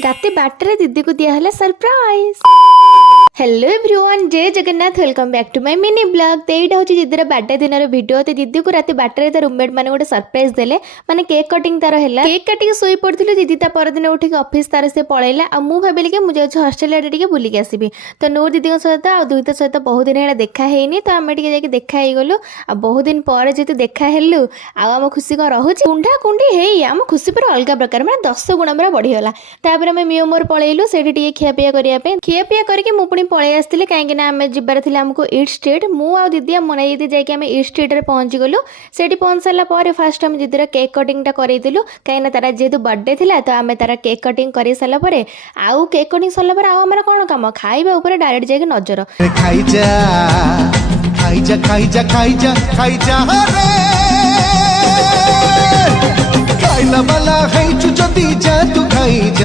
रात बारटे दीदी को दिया सरप्राइज। हेलो एवरीवन, जय Jagannath, welcome back to my mini blog. तो यहाँ हूँ दीदी बर्थडे दिन वीडियो। तो दीदी को रात बारटे तो रूममेट मैंने गोटे सरप्राइज देले, माने केक कटिंग तार है। केक काटिक शोई पड़ी दीदी परदिन उठिक ऑफिस तार से पलैला। आ मु भाविली कि मुझे हॉस्टेल आड़े टे बुलिक आसबि। तो नूर दीदी सहित आ दुहित सहित बहुत दिन है देखा है, तो आम टे देखा ही गलु। आ बहुत दिन पर जेहतु देखा हेलु आम खुशी कौन रोचे कुंडा कुंडी है आम खुशी पूरा अलग प्रकार, मैंने 10 गुण पूरा बढ़ीगला। तापर आम मिओ मोर पलैलु से खियापिया करने खियापिया करके मुझे पुणी पलि आसती कहीं आम जबार थे आमको ईस्ट स्ट्रीट। मु आ दीदी मोना दीदी जाकि ईस्ट स्ट्रीट में पहुँची गलु। से पहुँच सारापर फास्ट आम दीदीर केक कटिंग करूँ कहीं तार जेहतु बर्थडे थिला, तो आम तार केक कटिंग कर सारापर आउ केक कटिंग सरला आम कौन कम खाइबा ऊपर डायरेक्ट जाके नजर खाइजा खाइजा खाइजा खाइजा खाइजा रे खाइला वाला है जो जदी जा तू खाइजा।